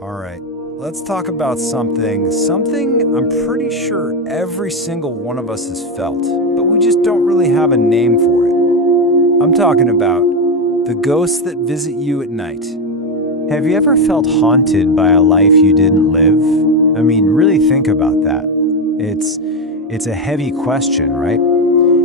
All right, let's talk about something I'm pretty sure every single one of us has felt, but we just don't really have a name for it. I'm talking about the ghosts that visit you at night. Have you ever felt haunted by a life you didn't live? I mean, really think about that. It's a heavy question, right?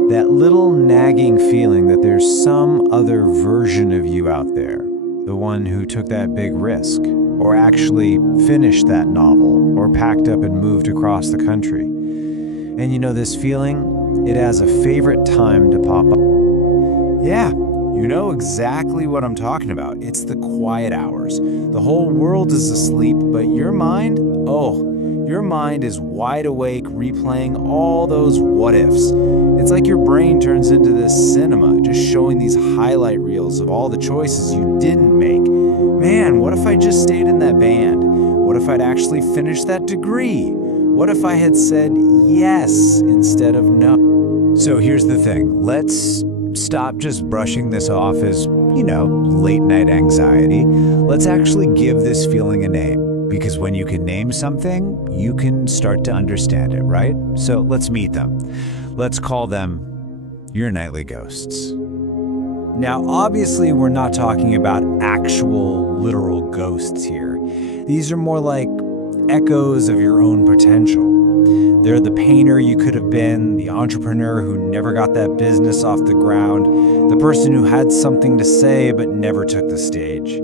That little nagging feeling that there's some other version of you out there, the one who took that big risk, or actually finished that novel, or packed up and moved across the country. And you know this feeling? It has a favorite time to pop up. Yeah, you know exactly what I'm talking about. It's the quiet hours. The whole world is asleep, but your mind, your mind is wide awake, replaying all those what ifs. It's like your brain turns into this cinema, just showing these highlight reels of all the choices you didn't make. Man, what if I just stayed in that band? What if I'd actually finished that degree? What if I had said yes instead of no? So here's the thing. Let's stop just brushing this off as, late night anxiety. Let's actually give this feeling a name. Because when you can name something, you can start to understand it, right? So let's meet them. Let's call them your nightly ghosts. Now, obviously, we're not talking about actual, literal ghosts here. These are more like echoes of your own potential. They're the painter you could have been, the entrepreneur who never got that business off the ground, the person who had something to say but never took the stage,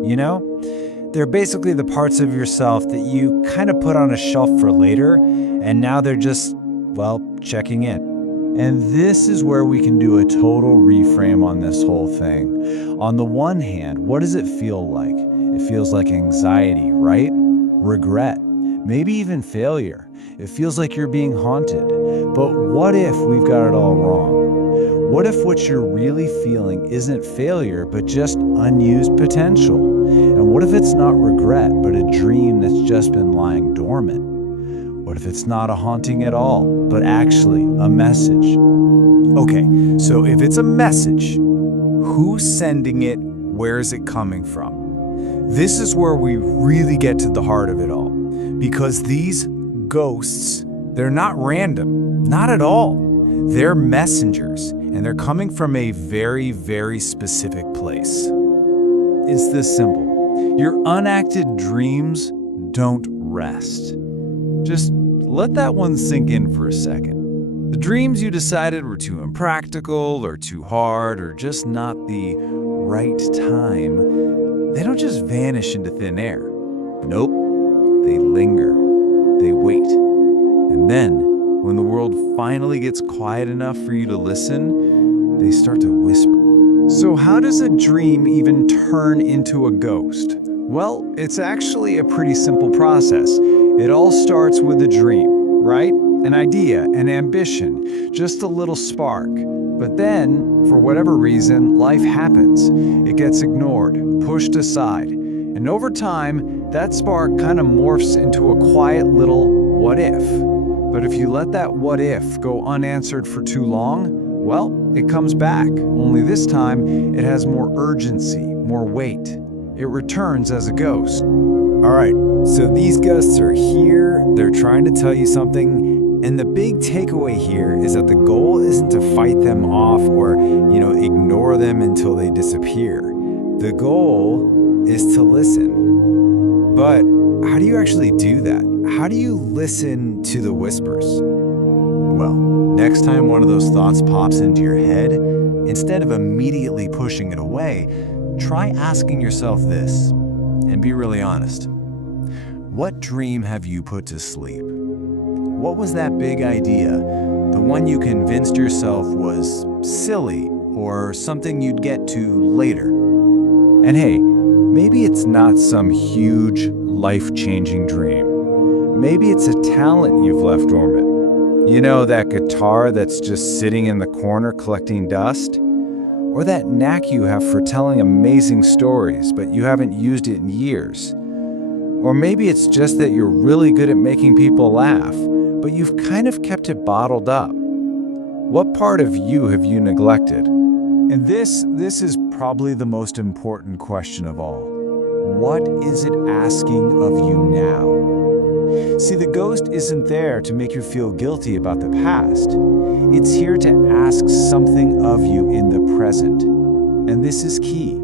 They're basically the parts of yourself that you kind of put on a shelf for later, and now they're just, checking in. And this is where we can do a total reframe on this whole thing. On the one hand, what does it feel like? It feels like anxiety, right? Regret, maybe even failure. It feels like you're being haunted. But what if we've got it all wrong? What if what you're really feeling isn't failure, but just unused potential? And what if it's not regret, but a dream that's just been lying dormant? What if it's not a haunting at all, but actually a message? Okay, so if it's a message, who's sending it? Where's it coming from? This is where we really get to the heart of it all. Because these ghosts, they're not random, not at all. They're messengers, and they're coming from a very, very specific place. It's this simple. Your unacted dreams don't rest. Just let that one sink in for a second. The dreams you decided were too impractical or too hard or just not the right time, they don't just vanish into thin air. Nope, they linger, they wait. And then, when the world finally gets quiet enough for you to listen, they start to whisper. So how does a dream even turn into a ghost? Well, it's actually a pretty simple process. It all starts with a dream, right? An idea, an ambition, just a little spark. But then, for whatever reason, life happens. It gets ignored, pushed aside. And over time, that spark kind of morphs into a quiet little what if. But if you let that what if go unanswered for too long, well, it comes back. Only this time, it has more urgency, more weight. It returns as a ghost. All right, so these ghosts are here, they're trying to tell you something, and the big takeaway here is that the goal isn't to fight them off or, ignore them until they disappear. The goal is to listen. But how do you actually do that? How do you listen to the whispers? Well, next time one of those thoughts pops into your head, instead of immediately pushing it away, try asking yourself this, and be really honest. What dream have you put to sleep? What was that big idea, the one you convinced yourself was silly or something you'd get to later? And hey, maybe it's not some huge, life-changing dream. Maybe it's a talent you've left dormant. That guitar that's just sitting in the corner collecting dust? Or that knack you have for telling amazing stories, but you haven't used it in years. Or maybe it's just that you're really good at making people laugh, but you've kind of kept it bottled up. What part of you have you neglected? And this is probably the most important question of all. what is it asking of you now? See, the ghost isn't there to make you feel guilty about the past. It's here to ask something of you in the present. And this is key.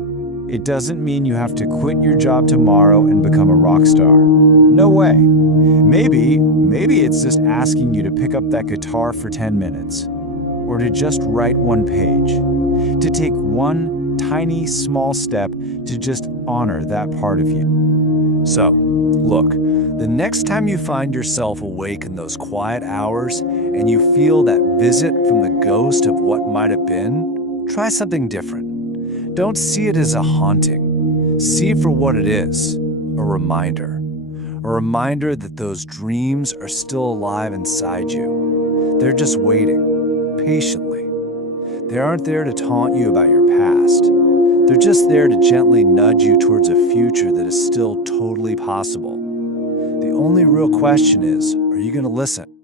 It doesn't mean you have to quit your job tomorrow and become a rock star. No way. Maybe it's just asking you to pick up that guitar for 10 minutes, or to just write one page, to take one tiny, small step to just honor that part of you. So, look, the next time you find yourself awake in those quiet hours and you feel that visit from the ghost of what might have been, try something different. Don't see it as a haunting. See it for what it is, a reminder. A reminder that those dreams are still alive inside you. They're just waiting, patiently. They aren't there to taunt you about your past. They're just there to gently nudge you towards a future that is still totally possible. The only real question is, are you going to listen?